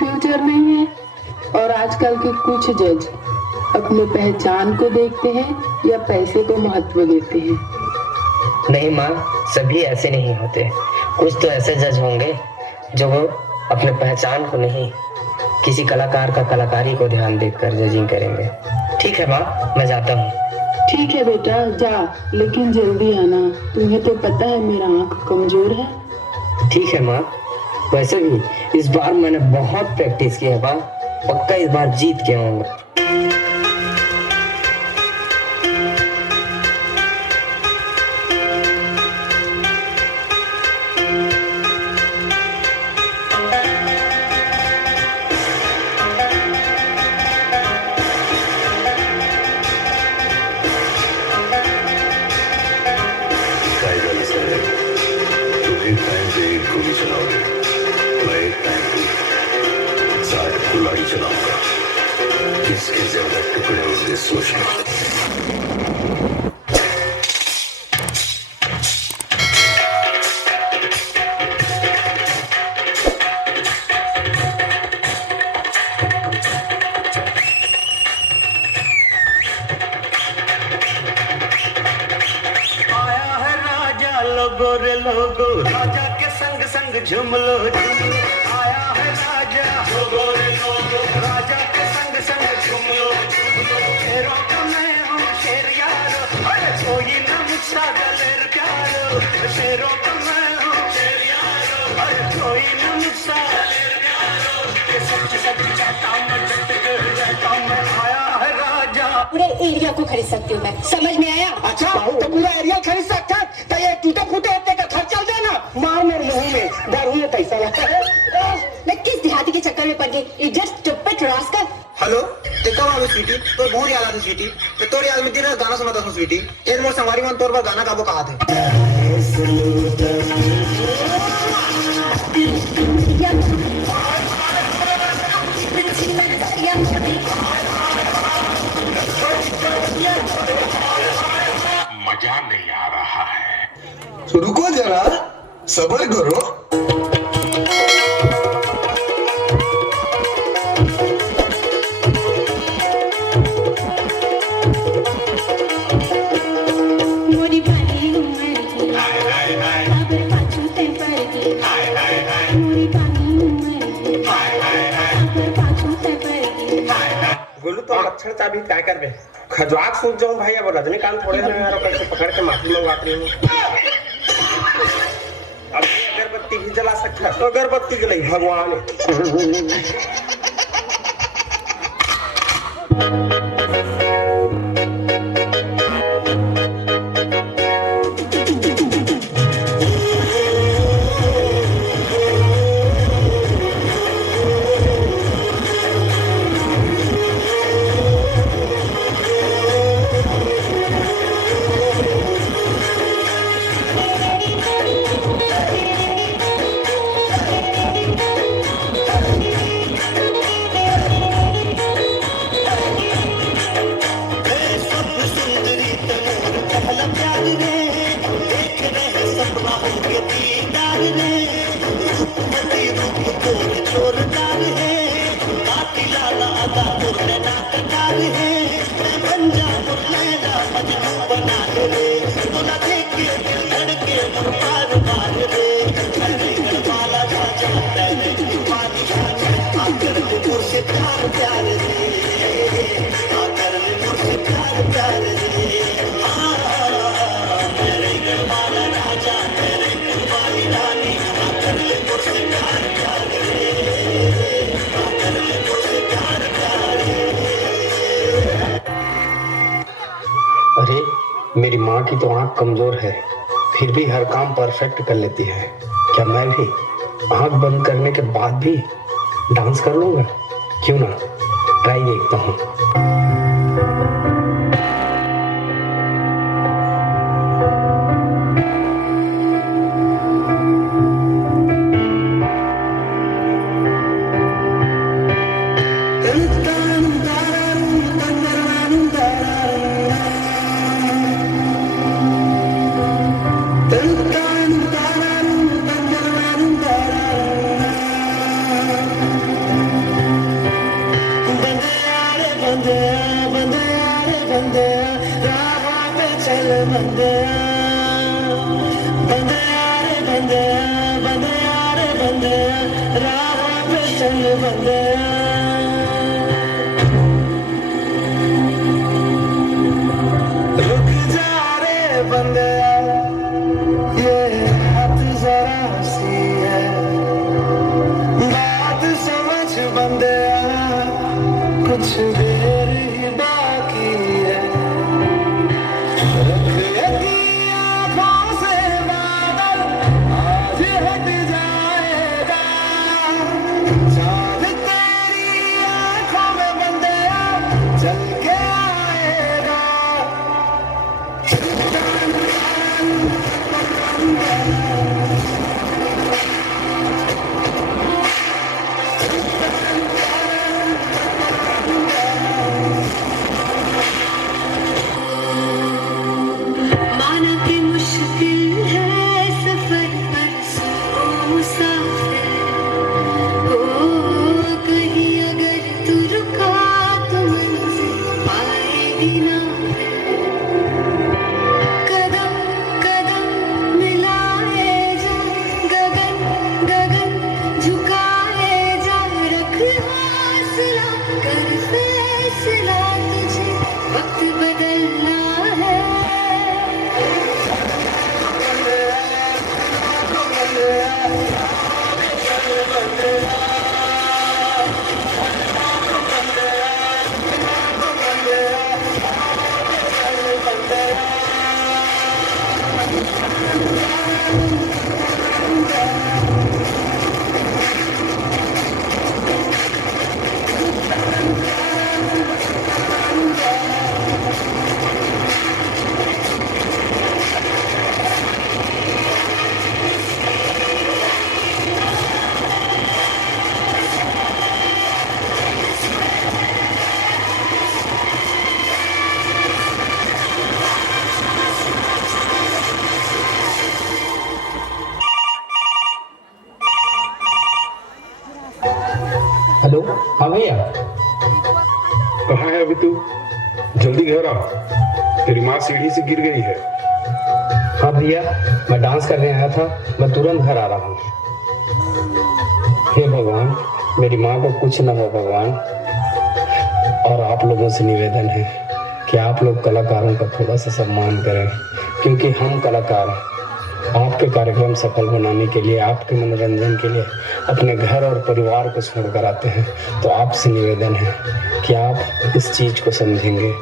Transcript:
Future नहीं है। और आजकल के कुछ जज अपने पहचान को देखते हैं या पैसे को महत्व देते हैं। नहीं माँ, सभी ऐसे नहीं होते। कुछ तो ऐसे जज होंगे जो वो अपने पहचान को नहीं, किसी कलाकार का कलाकारी को ध्यान देकर जजिंग करेंगे। ठीक है माँ, मैं जाता हूँ। ठीक है बेटा, जा, लेकिन जल्दी आना। तुम्हें तो पता है मेरा आँख कमजोर है। ठीक है माँ, वैसे भी इस बार मैंने बहुत प्रैक्टिस की है माँ, पक्का इस बार जीत के आऊंगा। किसके ज्यादा टुकड़े होंगे सोचना। आया है राजा लोगो रे लोगो, राजा के संग संग झूम लो झूम लो। आया है राजा लोगो रे लोगो, राजा के संग संग झूम लो झूम लो। शेरों का मैं हूँ शेर यारो, अरे कोई ना मुझसा दलेर प्यारो। शेरों का मैं हूँ शेर यारो, अरे कोई ना मुझसा दलेर प्यारो। ये सच सच चाहता मैं, जट कर जाता मैं। आया है राजा, पूरे एरिया को खरीद सकती हूँ मैं, समझ में आया? अच्छा, तो पूरा एरिया खरीद सकता है तो ये टूटे फूटे इतने का खर्च चल देना। मार मेरे मुंह में डर हुए पैसा मैं किस देहाती के चक्कर में पड़ गई? ये जस्ट स्टूपिड रास्कल। हेलो, ते कब आवे स्वीटी? तो बहुत याद आती स्वीटी। तो तोर याद में दिन रात गाना सुनाता हूँ स्वीटी। एक मोर संवारी मन तोर पर गाना गाबो कहा थे। मजा नहीं आ रहा है। रुको जरा, सब्र करो। मोरी पानी उमर की, अगर पाछू ते पर की। मोरी पानी उमर की, अगर पाछू ते पर की। गोलू तो मच्छर चाबी क्या कर बे? खजवाक सूझ जाऊं भाई। अब रजनीकांत थोड़े से यार करके पकड़ के माफी मंगवाती हूँ। अब अगरबत्ती भी जला सकता है तो अगरबत्ती जलाई भगवान। अरे, मेरी माँ की तो आँख कमजोर है, फिर भी हर काम परफेक्ट कर लेती है। क्या मैं भी आँख बंद करने के बाद भी डांस कर लूंगा? क्यों ना, ट्राई देखता हूँ। चल बंदिया बंदिया रे बंदिया बंदिया रे बंदिया राह पे चल बंदिया रुक जा रे बंदिया ये बात जरा सी है बात समझ बंदिया कुछ देर ही बाकी है रख यही आँखों से बादल आज हट जाएगा चाँद तेरी आँखों में बंदिया चल के आएगा माना कि मुश्किल है सफर पर सो मुसाफिर हो कहीं अगर तू रुका तो मंजिल पाएगी ना कदम कदम मिलाए जा गगन गगन झुकाए जा रख हौसला कर फैसला तुझे वक्त बदलना है हेलो हाँ भैया कहाँ है अभी तू? जल्दी घर आ, तेरी माँ सीढ़ी से गिर गई है। हाँ भैया मैं डांस करने आया था, मैं तुरंत घर आ रहा हूँ। हे भगवान मेरी माँ को कुछ न हो भगवान। और आप लोगों से निवेदन है कि आप लोग कलाकारों का थोड़ा सा सम्मान करें, क्योंकि हम कलाकार आपके कार्यक्रम सफल बनाने के लिए, आपके मनोरंजन के लिए अपने घर और परिवार को छोड़कर आते हैं। तो आपसे निवेदन है कि आप इस चीज़ को समझेंगे।